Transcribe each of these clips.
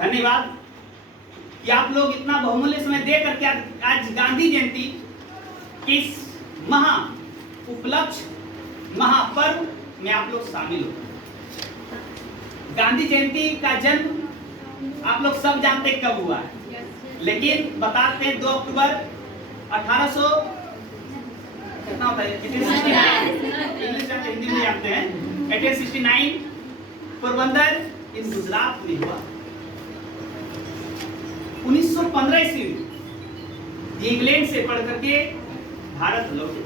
धन्यवाद कि आप लोग इतना बहुमूल्य समय दे करके आज गांधी जयंती के इस महा उपलक्ष्य महापर्व में आप लोग शामिल हो। गांधी जयंती का जन्म आप लोग सब जानते हैं कब हुआ है, लेकिन बताते हैं 2 अक्टूबर 1800 कितना होता है, इंग्लिश में हिंदी में जानते हैं, 1869 पोरबंदर इन गुजरात में हुआ। 1915 ईस्वी इंग्लैंड से पढ़ करके भारत लौटे।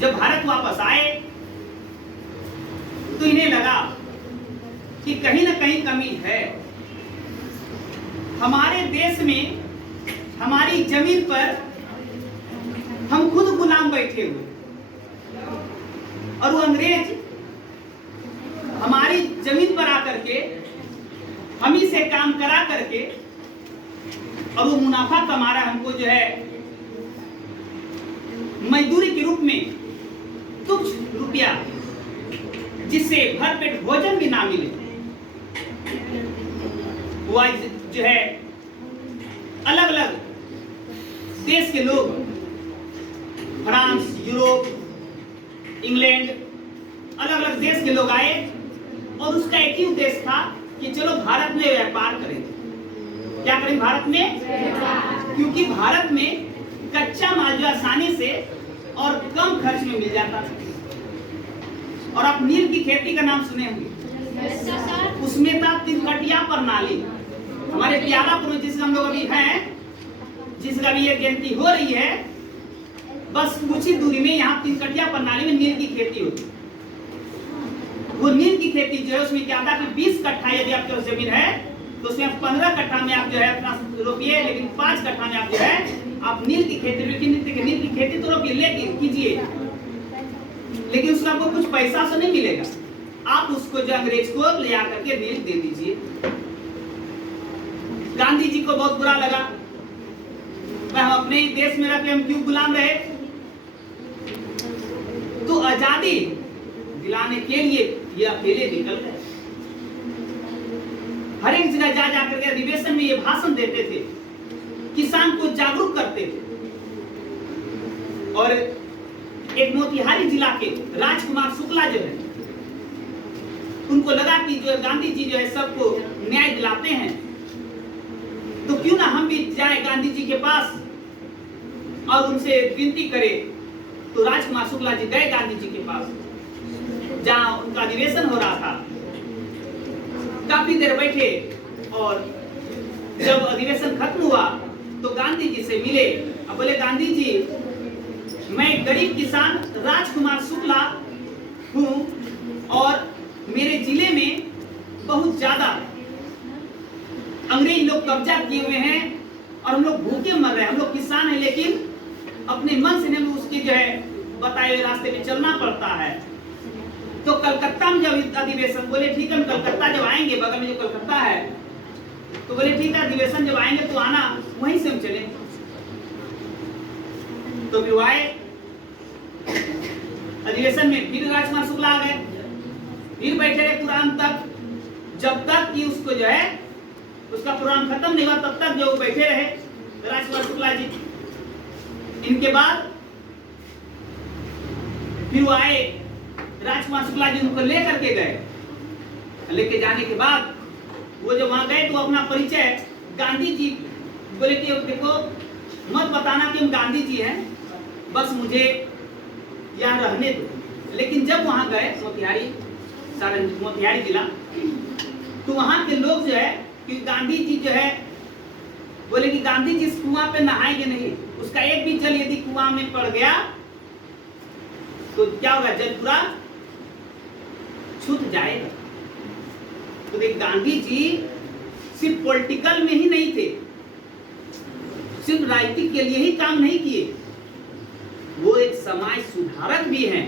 जब भारत वापस आए तो इन्हें लगा कि कहीं ना कहीं कमी है। हमारे देश में हमारी जमीन पर हम खुद गुलाम बैठे हुए और वो अंग्रेज हमारी जमीन पर आकर के हम ही से काम करा करके और वो मुनाफा कमा रहा है, हमको जो है मजदूरी के रूप में तुच्छ रुपया, जिससे भरपेट भोजन भी ना मिले, वो जो है अलग अलग देश के लोग, फ्रांस, यूरोप, इंग्लैंड, अलग अलग देश के लोग आए और उसका एक ही उद्देश्य था कि चलो भारत में व्यापार करें। क्या करें भारत में? क्योंकि भारत में कच्चा माल जो आसानी से और कम खर्च में मिल जाता था। और आप नील की खेती का नाम सुने होंगे, उसमें था तिनकटिया प्रणाली। हमारे प्यारापुर में जिसका हम लोग अभी हैं, जिसका भी ये जयंती हो रही है, बस कुछ ही दूरी में यहाँ तिनकटिया प्रणाली में नील की खेती होती है। वो नील की खेती जो है उसमें क्या था कि 20 कट्ठा यदि आपके पास जमीन है तो उसमें 15 कट्ठा में आप जो है अपना रोपिए, लेकिन 5 कट्ठा में आप जो है आप नील की खेती, नील की खेती तो रोपिए, लेकिन कीजिए, लेकिन उसमें आपको कुछ पैसा से नहीं मिलेगा। आप उसको जो अंग्रेज को ले आकर के नील दे दीजिए। गांधी जी को बहुत बुरा लगा, हम अपने ही देश में रह के हम क्यों गुलाम रहे। तो आजादी दिलाने के लिए ये अकेले निकल गए। हर एक जगह जा जाकर के अधिवेशन में ये भाषण देते थे, किसान को जागरूक करते थे। और एक मोतिहारी जिला के राजकुमार शुक्ला जो है, उनको लगा कि जो गांधी जी जो है सबको न्याय दिलाते हैं, तो क्यों ना हम भी जाए गांधी जी के पास और उनसे विनती करें। तो राजकुमार शुक्ला जी गए गांधी जी के पास, जहां उनका अधिवेशन हो रहा था। काफी देर बैठे और जब अधिवेशन खत्म हुआ तो गांधी जी से मिले और बोले, गांधी जी, मैं गरीब किसान राजकुमार शुक्ला हूं और मेरे जिले में बहुत ज्यादा अंग्रेज लोग कब्जा किए हुए हैं और हम लोग भूखे मर रहे हैं। हम लोग किसान हैं, लेकिन अपने मन से हमें उसकी जो है बताए हुए रास्ते में चलना पड़ता है। तो कलकत्ता में जब अधिवेशन, बोले ठीक है, हम कलकत्ता जब आएंगे, बगल में जो कलकत्ता है, तो बोले ठीक है, अधिवेशन जब आएंगे तो आना, वहीं से हम चले। तो फिर आए अधिवेशन में, फिर राजकुमार शुक्ला आ गए, फिर बैठे रहे पुराण तक, जब तक कि उसको जो है उसका पुराण खत्म नहीं हुआ, तब तक जो बैठे रहे राजकुमार शुक्ला जी। इनके बाद फिर वो आए, राजकुमार शुक्ला जी उनको लेकर के गए। लेके जाने के बाद वो जब वहां गए तो अपना परिचय गांधी जी बोले कि देखो, मत बताना कि हम गांधी जी हैं, बस मुझे यहाँ रहने दो। लेकिन जब वहां गए मोतिहारी जिला, तो वहां के लोग जो है कि गांधी जी जो है बोले कि गांधी जी इस कुआं पे नहाएंगे नहीं, उसका एक भी जल यदि कुआं में पड़ गया तो क्या होगा, जल पूरा छूट जाएगा। तो देख, गांधी जी सिर्फ पॉलिटिकल में ही नहीं थे, सिर्फ राजनीति के लिए ही काम नहीं किए, वो एक समाज सुधारक भी हैं।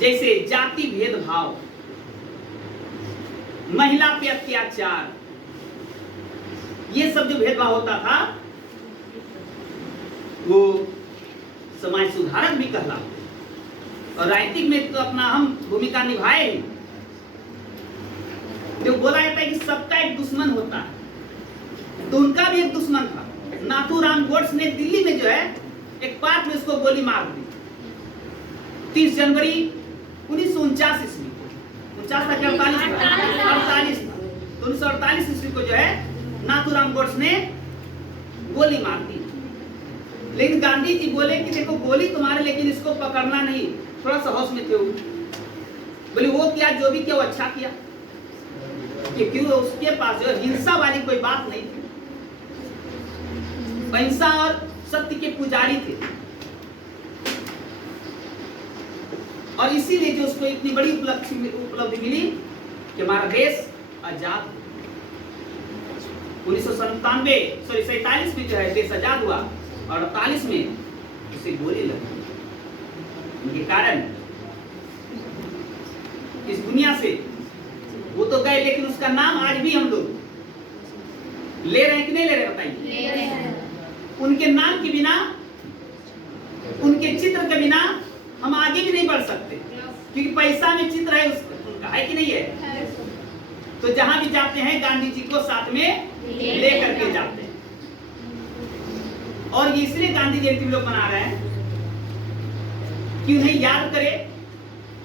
जैसे जाति भेदभाव, महिला पे अत्याचार, ये सब जो भेदभाव होता था वो समाज सुधारक भी कहलाते। और राजनीतिक में तो अपना अहम भूमिका निभाए। जो बोला जाता है कि सबका एक दुश्मन होता है, तो उनका भी एक दुश्मन था। नाथूराम गोड्स ने दिल्ली में जो है एक पार्क में उसको गोली मार दी 30 जनवरी 1949 ईस्वी को। 49 था कि 48 था? 48 था। तो 1948 ईस्वी को जो है नाथूराम गोड्स ने गोली मार दी। लेकिन गांधी जी बोले कि देखो गोली तुम्हारे, लेकिन इसको पकड़ना नहीं। थोड़ा सा होश में थे वो। बोले वो क्या, जो भी किया वो अच्छा किया, क्योंकि उसके पास जो हिंसा वाली कोई बात नहीं थी। अहिंसा और सत्य के पुजारी थे, और इसीलिए जो उसको इतनी बड़ी उपलब्धि मिली कि हमारा देश आजाद। 1947 में जो है देश आजाद हुआ, और 48 में उसे गोली लगी। इनके कारण इस दुनिया से वो तो गए, लेकिन उसका नाम आज भी हम लोग ले रहे हैं कि नहीं ले रहे, बताइए? ले रहे हैं। उनके नाम के बिना, उनके चित्र के बिना हम आगे भी नहीं बढ़ सकते, क्योंकि पैसा में चित्र है उनका, है कि नहीं है? तो जहां भी जाते हैं गांधी जी को साथ में लेकर के जाते हैं। और ये इसलिए गांधी जयंती लोग मना रहे हैं कि उन्हें याद करें,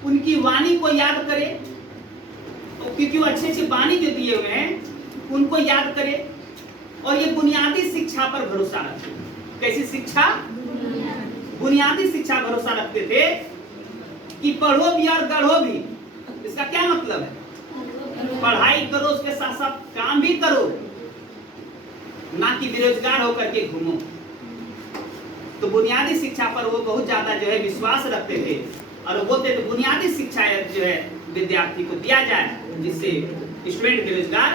उनकी वाणी को याद करें, क्योंकि वो अच्छी वाणी जो दिए हुए हैं उनको याद करें, और ये बुनियादी शिक्षा पर भरोसा रखते। कैसी शिक्षा? बुनियादी शिक्षा भरोसा रखते थे कि पढ़ो भी और गढ़ो भी। इसका क्या मतलब है? पढ़ाई करो, उसके साथ साथ काम भी करो, ना कि बेरोजगार होकर के घूमो। तो बुनियादी शिक्षा पर वो बहुत ज्यादा जो है विश्वास रखते थे, और बोलते थे बुनियादी शिक्षा जो है विद्यार्थी को दिया जाए, जिससे स्टूडेंट बेरोजगार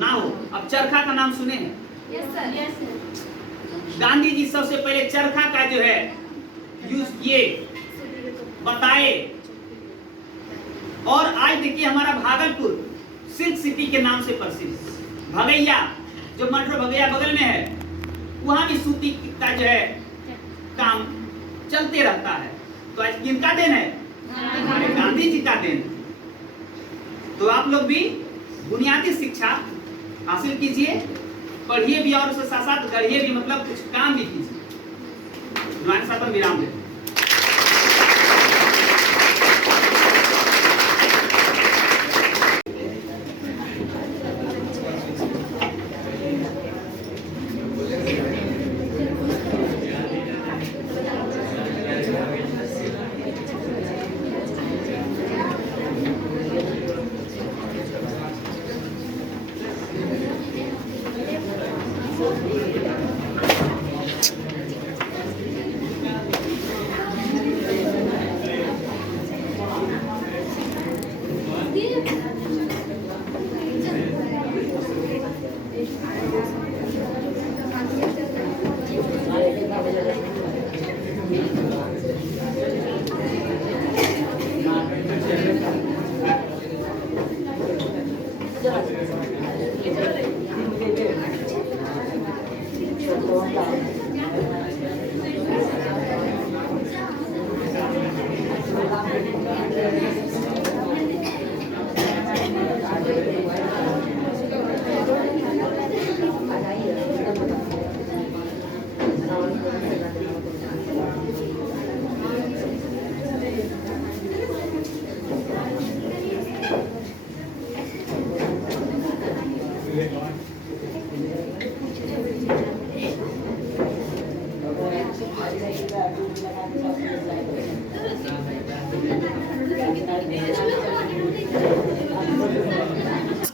ना हो। अब चरखा का नाम सुने हैं? Yes sir, yes sir. Gandhi ji सबसे पहले चरखा का जो है यूज किए, बताए। और आज देखिए हमारा भागलपुर सिल्क सिटी के नाम से प्रसिद्ध। भगैया, जो मटर भगैया बगल में है, वहां भी सूती का जो है काम चलते रहता है। तो आज किनका देन है? हमारे गांधी जी का देन। तो आप लोग भी बुनियादी शिक्षा हासिल कीजिए, पढ़िए भी, और उसके साथ साथ गढ़िए भी, मतलब कुछ काम भी कीजिए। हमारे साथ हम विराम देते हैं।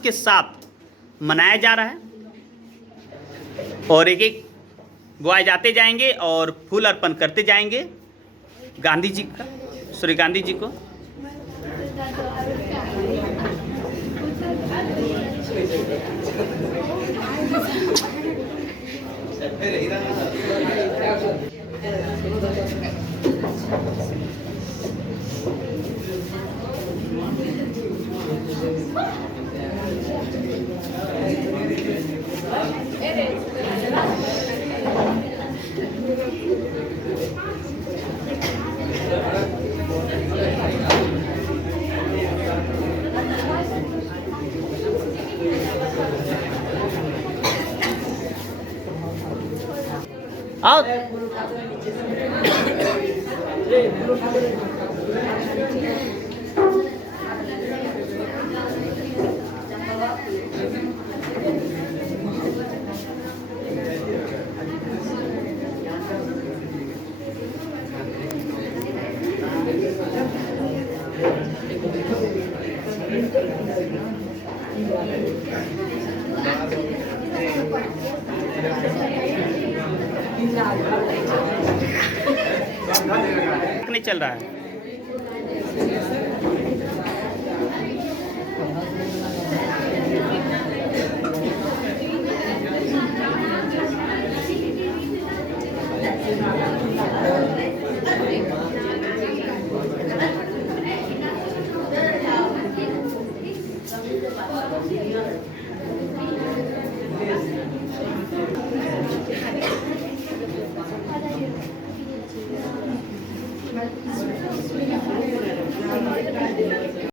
के साथ मनाया जा रहा है, और एक एक बुआए जाते जाएंगे और फूल अर्पण करते जाएंगे गांधी जी का, श्री गांधी जी को। आउट नहीं चल रहा है।